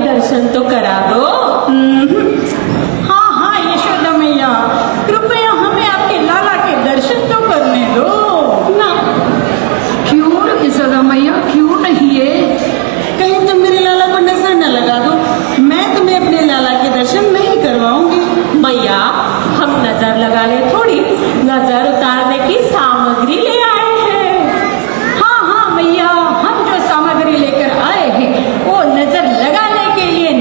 दर्शन तो करा दो। हाँ हाँ यशोदा मैया, कृपया हमें आपके लाला के दर्शन तो करने दो ना, क्यों यशोदा मैया, क्यों नहीं है? कहीं तुम मेरे लाला को नजर न लगा दो, मैं तुम्हें अपने लाला के दर्शन नहीं करवाऊंगी। मैया हम नजर लगा ले थोड़ी, नजर उतारने की सामग्री ले आए हैं। हाँ हाँ मैया, हम जो सामग्री लेकर आए हैं वो नजर लगाने के लिए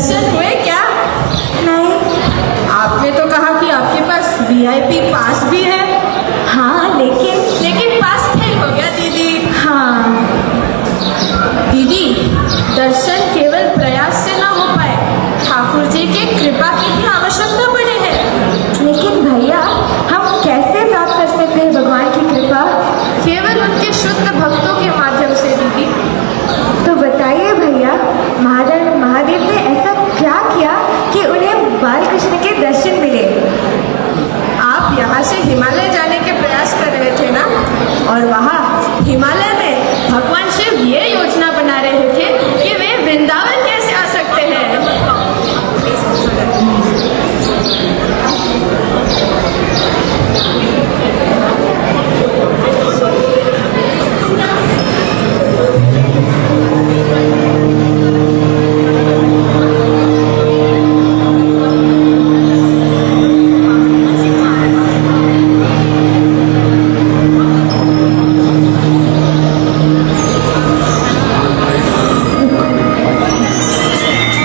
दर्शन हुए क्या? नहीं। आपने तो कहा कि आपके पास वीआईपी पास भी है। हाँ, लेकिन पास फेल हो गया दीदी। हाँ दीदी, दर्शन केवल प्रयास से ना हो पाए, ठाकुर जी की कृपा की भी आवश्यकता पड़े है। लेकिन भैया, हम कैसे प्राप्त कर सकते हैं भगवान की कृपा? केवल उनके शुद्ध भक्तों के माध्यम से दीदी। तो बताइए भैया, महादेव ने ऐसा क्या किया कि उन्हें बालकृष्ण के दर्शन मिले? आप यहाँ से हिमालय जाने के प्रयास कर रहे थे ना, और वहाँ हिमालय में भगवान शिव ये योजना बना रहे थे कि वे वृंदावन कैसे आ सकते हैं।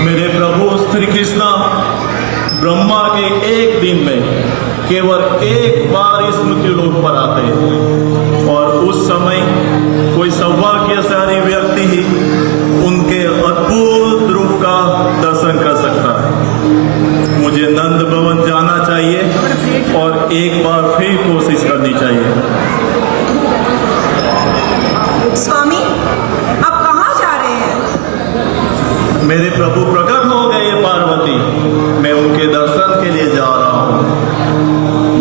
मेरे प्रभु श्री कृष्ण ब्रह्मा के एक दिन में केवल एक बार इस मृत्युलोक पर आते हैं, और उस समय कोई सौभाग्यशाली व्यक्ति ही उनके अद्भुत रूप का दर्शन कर सकता है। मुझे नंद भवन जाना चाहिए और एक बार फिर कोशिश करनी चाहिए। स्वामी, आप कहाँ जा रहे हैं? मेरे प्रभु प्रकट हो गए पार्वती, मैं उनके दर्शन के लिए जा रहा हूँ।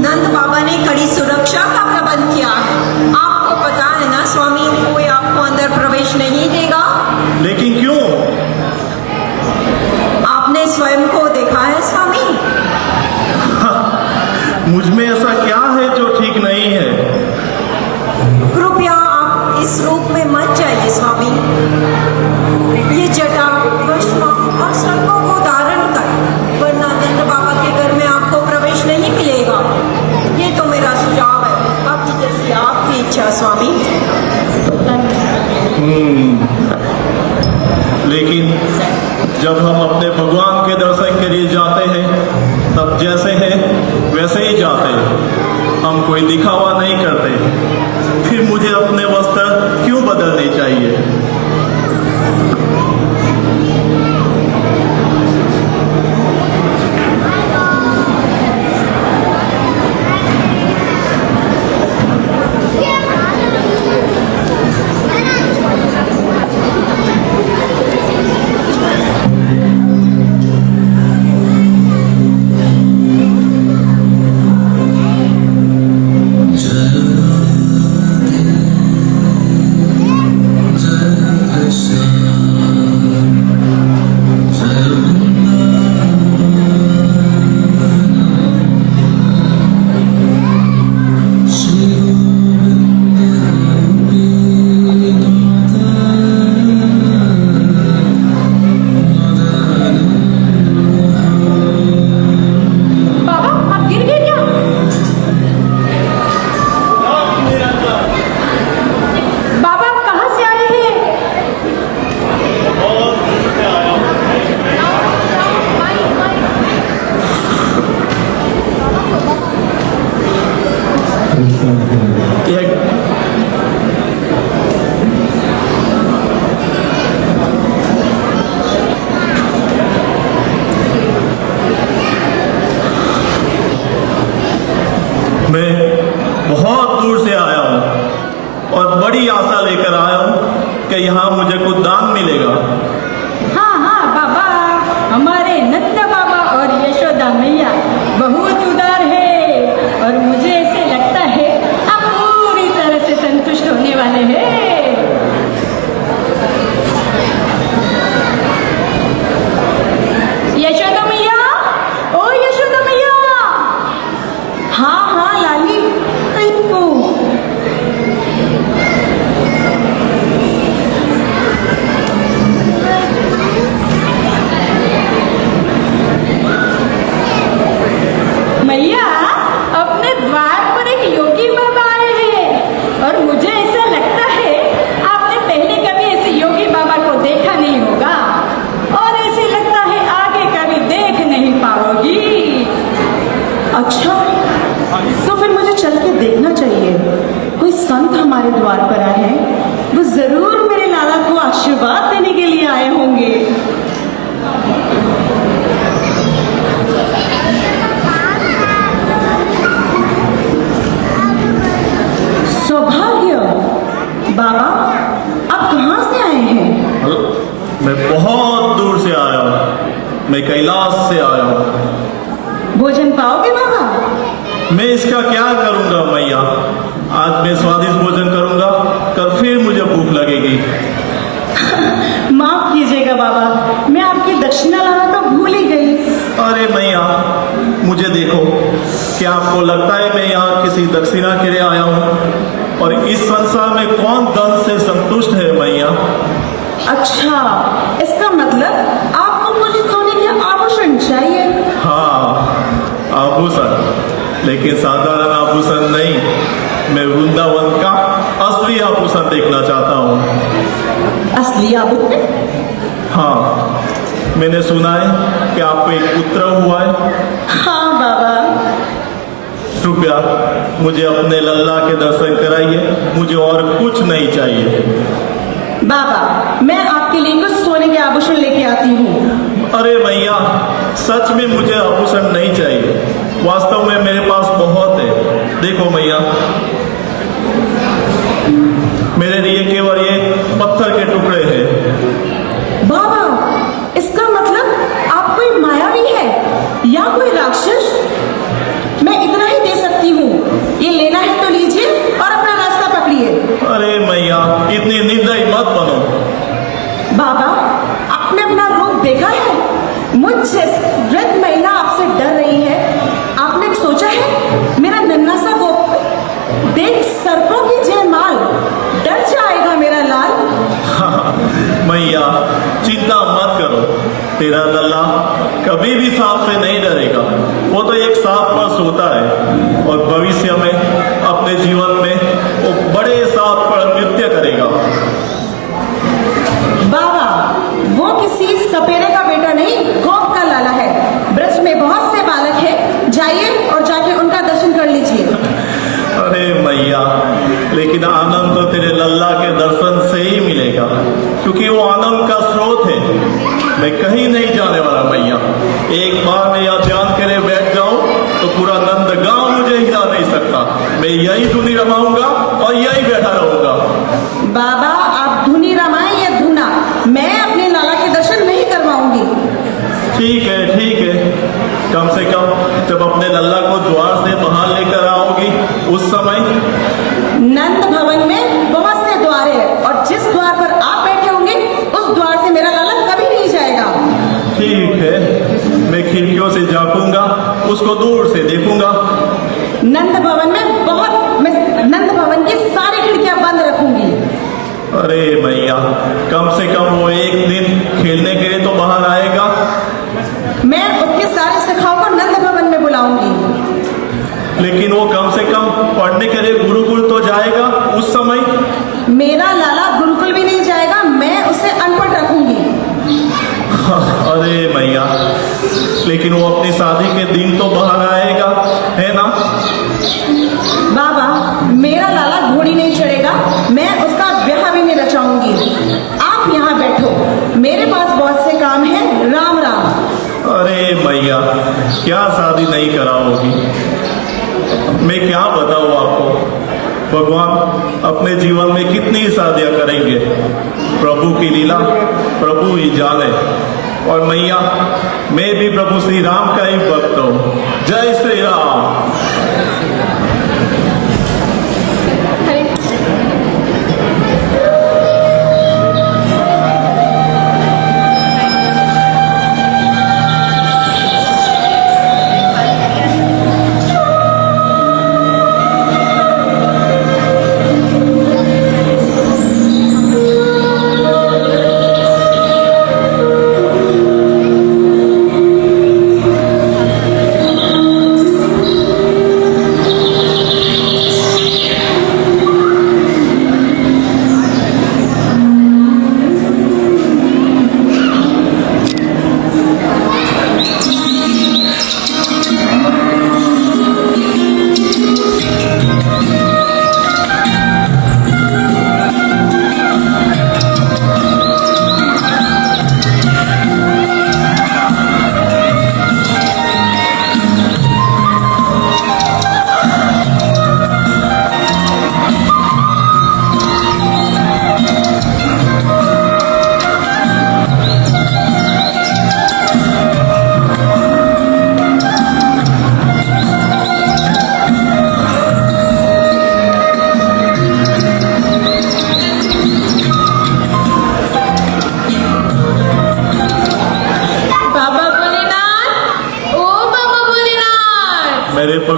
नंद बाबा ने कड़ी सुरक्षा का प्रबंध किया है। आपको पता है ना स्वामी, कोई आपको अंदर प्रवेश नहीं देगा। लेकिन क्यों? आपने स्वयं को देखा है स्वामी। मुझ में ऐसा क्या है जो ठीक नहीं है? कृपया आप इस रूप में मत जाइए स्वामी। ये जटा, भस्म और सर्पों को धारण कर, वरना नंद बाबा के घर में आपको प्रवेश नहीं मिलेगा। ये तो मेरा सुझाव है, बाकी जैसी आपकी इच्छा स्वामी। लेकिन जब हम अपने भगवान के दर्शन के लिए जाते हैं, तब जैसे हैं वैसे ही जाते हैं। हम कोई दिखावा नहीं करते। फिर मुझे अपने वस्त्र क्यों बदलने चाहिए? बड़ी आशा लेकर आया हूँ कि यहाँ मुझे कुछ दान मिलेगा। हाँ हाँ बाबा, हमारे नंद बाबा और यशोदा मैया बहुत उदार है और मुझे ऐसे लगता है आप पूरी तरह से संतुष्ट होने वाले हैं। यशोदा मैया, ओ यशोदा मैया। हाँ हाँ लाली, अच्छा, तो फिर मुझे चल के देखना चाहिए। कोई संत हमारे द्वार पर आए हैं, वो जरूर मेरे लाला को आशीर्वाद देने के लिए आए होंगे। सौभाग्य बाबा, आप कहाँ से आए हैं? मैं बहुत दूर से आया हूँ, मैं कैलाश से आया हूँ। भोजन पाओगे बाबा? मैं इसका क्या करूंगा मैया? आज मैं स्वादिष्ट भोजन करूंगा, कल फिर मुझे भूख लगेगी। माफ कीजिएगा बाबा, मैं आपकी दक्षिणा लाना तो भूल ही गई। अरे मैया, मुझे देखो, क्या आपको लगता है मैं यहाँ किसी दक्षिणा के लिए आया हूँ? और इस संसार में कौन धन से संतुष्ट है मैया? अच्छा, इसका मतलब आपको मुझे सोने के आभूषण चाहिए? हाँ, आभूषण, लेकिन साधारण आभूषण नहीं। मैं वृंदावन का असली आभूषण देखना चाहता हूँ। असली आभूषण? हाँ, मैंने सुना है कि आपको एक पुत्र हुआ है। हाँ बाबा। कृपया मुझे अपने लल्ला के दर्शन कराइए, मुझे और कुछ नहीं चाहिए। बाबा, मैं आपके लिए कुछ सोने के आभूषण लेके आती हूँ। अरे मैया, सच में मुझे आभूषण नहीं चाहिए। वास्तव में मेरे पास बहुत है। देखो मैया, मेरे लिए केवल ये पत्थर के टुकड़े हैं। बाबा, इसका मतलब आप कोई मायावी है या कोई राक्षस? मैं इतना ही दे सकती हूँ। ये लेना है तो लीजिए और अपना रास्ता पकड़िए। अरे मैया, इतनी निर्दयी मत बनो। बाबा, आपने अपना रूप देखा है? मुझसे वृद्ध महिला आपसे डर रही है। आपने सोचा है मेरा नन्हा सा गोप देख सर्पों की जयमाल डर जाएगा मेरा लाल? मैया, चिंता मत करो, तेरा लल्ला कभी भी सांप से नहीं डरेगा। वो तो एक सांप पर सोता है और भविष्य में अपने जीवन में वो बड़े सांप पर नृत्य करेगा। बाबा, वो किसी सपेरे का बेटा नहीं, गोप का लाला है। ब्रज में बहुत से बालक हैं, जाइए और जाके उनका दर्शन कर लीजिए। अरे मैया, लेकिन आनंद तो तेरे लल्ला के दर्शन से ही मिलेगा, क्योंकि वो आनंद का स्रोत है। मैं कहीं नहीं जाने वाला मैया। एक बार मैं यहाँ ध्यान के लिए बैठ जाऊं तो पूरा नंदगांव मुझे हिला नहीं सकता। मैं यही धुनी रमाऊंगा और यही बैठा रहूंगा। बाबा, आप धुनी रमाएं या धुना, मैं अपने लाला के दर्शन नहीं करवाऊंगी। ठीक है, ठीक है। कम से कम जब अपने लल्ला को द्वार से बाहर लेकर आओगी उस समय। नंद भवन में बहुत से द्वार है और जिस द्वार पर आप बैठे होंगे उस द्वार से मेरा लाला कभी नहीं जाएगा। ठीक है, मैं खिड़कियों से झांकूंगा, उसको दूर से देखूंगा। नंद भवन मैं नंद भवन की सारी खिड़कियां बंद रखूंगी। अरे मैया, कम से कम वो एक दिन खेलने के लिए तो बाहर आएगा। मैं उसके सारे सखाओं को नंद भवन में बुलाऊंगी। लेकिन वो कम से कम पढ़ने के लिए गुरुकुल तो जाएगा उस समय। मेरा लाला गुरुकुल भी नहीं जाएगा, मैं उसे अनपढ़ रखूंगी। अरे मैया, लेकिन वो अपनी शादी के दिन तो बाहर आएगा, है ना? बाबा, मेरा लाला घोड़ी नहीं चढ़ेगा, मैं उसका ब्याह भी नहीं रचाऊंगी। आप यहाँ बैठो, मेरे पास बहुत से काम है। राम राम। अरे मैया, क्या शादी नहीं कराओगी? मैं क्या बताऊँ आपको? भगवान अपने जीवन में कितनी शादियां करेंगे, प्रभु की लीला प्रभु ही जाने। और मैया, मैं भी प्रभु श्री राम का ही भक्त हूँ। जय श्री राम।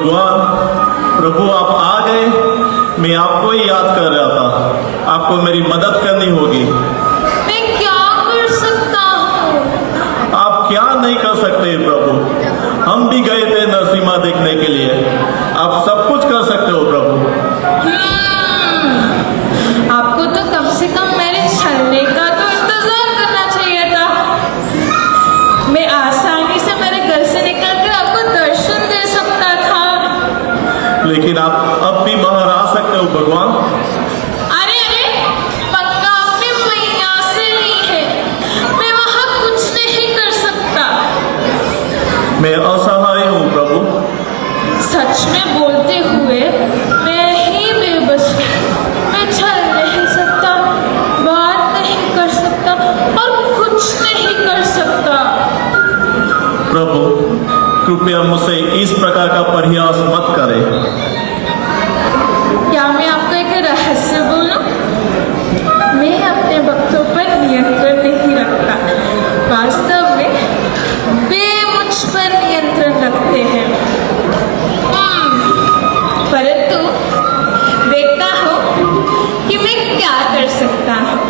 भगवान, प्रभु आप आ गए। मैं आपको ही याद कर रहा था। आपको मेरी मदद करनी होगी। मैं क्या कर सकता हूँ? आप क्या नहीं कर सकते प्रभु? हम भी गए थे नरसिम्हा देखने के लिए। आप सब कुछ कर सकते हो प्रभु। आपको तो कम से कम मेरे चलने का तो इंतजार करना चाहिए था। मैं आसानी से मेरे घर से निकलकर आपको दर्शन दे सकता था। लेकिन आप अब भी बाहर आ सकते हो भगवान। अरे अरे, पक्का आपने मैया से ली है। मैं वहां कुछ नहीं कर सकता। मैं असहाय हूँ प्रभु। सच में बोलते हुए मैं ही बेबस हूँ। मैं चल नहीं सकता, बात नहीं कर सकता और कुछ नहीं कर सकता। प्रभु कृपया मुझसे इस प्रकार का प्रयास मत करें। क्या मैं आपको एक रहस्य बोलूं? मैं अपने भक्तों पर नियंत्रण नहीं रखता। वास्तव में वे मुझ पर नियंत्रण रखते हैं। परंतु देखता हूं कि मैं क्या कर सकता हूं।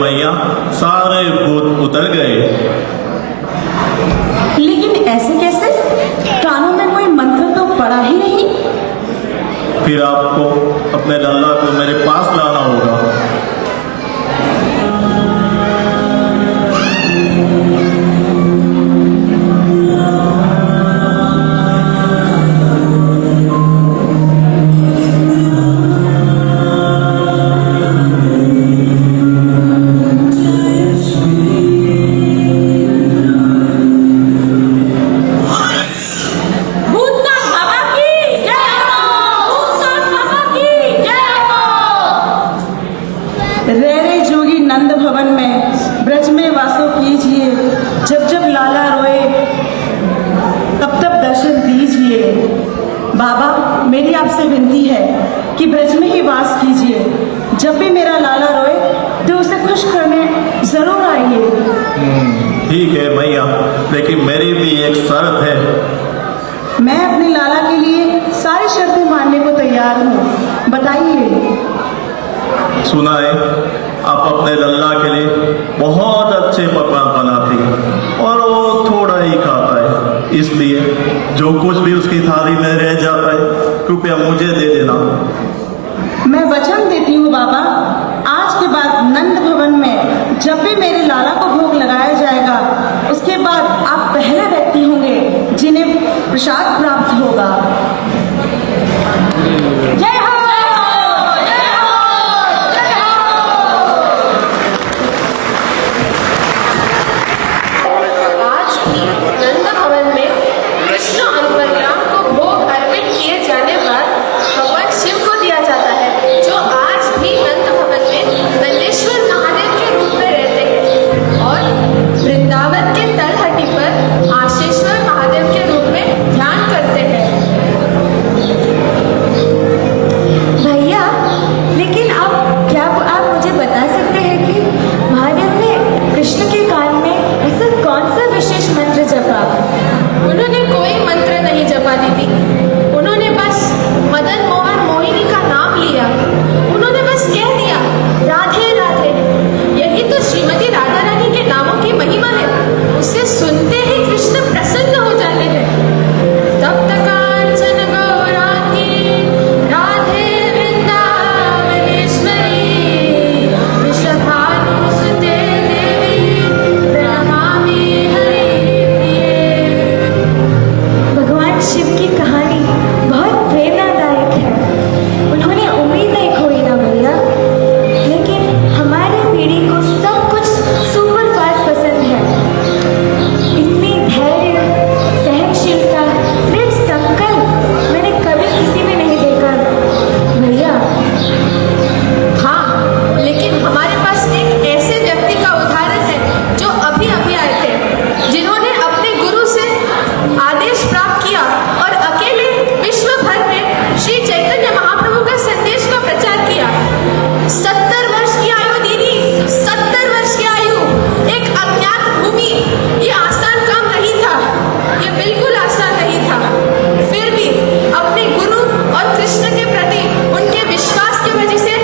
मैया, सारे भूत उतर गए। लेकिन ऐसे कैसे? कानों में कोई मंत्र तो पड़ा ही नहीं। फिर आपको अपने लल्ला को मेरे पास लाना होगा। भूतनाथ बाबा की जय हो! भूतनाथ बाबा की जय हो! रे रे जोगी नंद भवन में ब्रज में वासो कीजिए। जब जब लाला रोए तब तब दर्शन दीजिए। बाबा, मेरी आपसे विनती है कि ब्रज में ही वास कीजिए। जब भी मेरा लाला रोए तो उसे खुश करने जरूर आइए। ठीक है मैया, लेकिन मेरी भी एक शर्त है। मैं अपने लाला के लिए सारी शर्तें मानने को तैयार हूँ, बताइए। सुना है आप अपने लल्ला के लिए बहुत अच्छे पकवान बनाती हैं और वो थोड़ा ही खाता है, इसलिए जो कुछ भी उसकी थाली में रह जाता है कृपया मुझे दे देना। मैं वचन देती हूँ बाबा, आज के बाद नंद भवन में जब भी मेरे लाला को भोग लगाया जाएगा, उसके बाद आप पहले व्यक्ति होंगे जिन्हें प्रसाद प्राप्त होगा। जय हो! जय हो! जय हो! आज भी नंद भवन में कृष्ण और बलराम को भोग अर्पित किए जाने बाद भगवान शिव को दिया जाता है, जो आज भी नंद भवन में नंदेश्वर महादेव के रूप में रहते हैं और वृंदावन के तलहटी पर आशीश्वर महादेव के रूप में ध्यान करते हैं। भैया, लेकिन आप मुझे बता सकते हैं कि महादेव ने कृष्ण के कान में ऐसा कौन सा विशेष मंत्र जपा? उन्होंने कोई मंत्र नहीं जपा दीदी, उन्होंने बस मदन मोहन मोहिनी का नाम लिया। उन्होंने बस कह दिया राधे राधे। यही तो श्रीमती राधा रानी के नामों की महिमा है। उसे सुनते ही कृष्ण प्रसन्न हो जाते हैं। तप्त कांचन गौरांगी राधे वृंदावनेश्वरी वृषभानुसुते देवी प्रणमामि हरिप्रिये। भगवान शिव की कहानी बहुत प्रेरणादायक है। उन्होंने उम्मीद नहीं खोई ना भैया। लेकिन हमारी पीढ़ी को सब कुछ सुपर फास्ट पसंद है। इतनी धैर्य, सहनशीलता, दृढ़ संकल्प मैंने कभी किसी में नहीं देखा भैया। हाँ, लेकिन हमारे पास एक ऐसे व्यक्ति का उदाहरण है जो अभी अभी आए थे, जिन्होंने अपने गुरु से आदेश प्राप्त किया और अकेले विश्व भर में श्री चैतन्य महाप्रभु का संदेश का प्रचार किया। 70 वर्ष की आयु दीदी, 70 वर्ष की आयु, एक अज्ञात भूमि, ये आसान काम नहीं था, ये बिल्कुल आसान नहीं था। फिर भी अपने गुरु और कृष्ण के प्रति उनके विश्वास की वजह से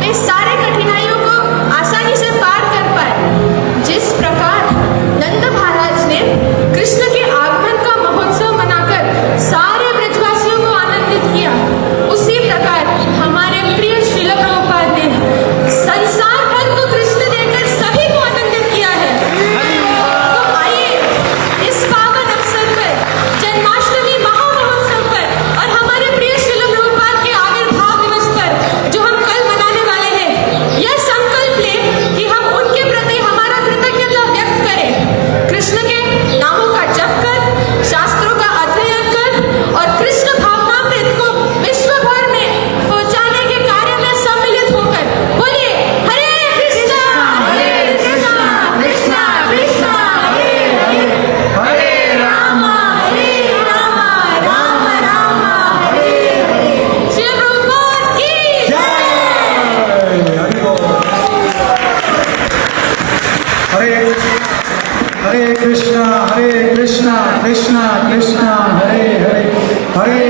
वे सारे कठिनाइयों को आसानी से पार कर पाए। जिस प्रकार नंद महाराज ने कृष्ण के आगमन का महोत्सव मनाकर सारे ब्रजवासियों को आनंदित किया, उसी प्रकार हमारे प्रिय श्रील प्रभुपाद ने संसार भर को कृष्ण देकर सभी को आनंदित किया है। तो आइए इस पावन अवसर पर, जन्माष्टमी महामहोत्सव पर और हमारे प्रिय श्रील प्रभुपाद के आविर्भाव दिवस पर जो हम कल मनाने वाले हैं, यह संकल्प लें कि हम उनके प्रति हमारा कृतज्ञता व्यक्त करें। कृष्ण के नामों का जप कर, शास्त्रों का अध्ययन कर और कृष्ण भावनामृत को विश्व भर में पहुंचाने के कार्य में सम्मिलित होकर बोलिए हरे कृष्णा कृष्णा कृष्णा हरे हरे, हरे राम राम राम हरे हरे। श्री प्रभुपाद की हरे हरे कृष्णा कृष्णा कृष्णा हरे हरे, हरे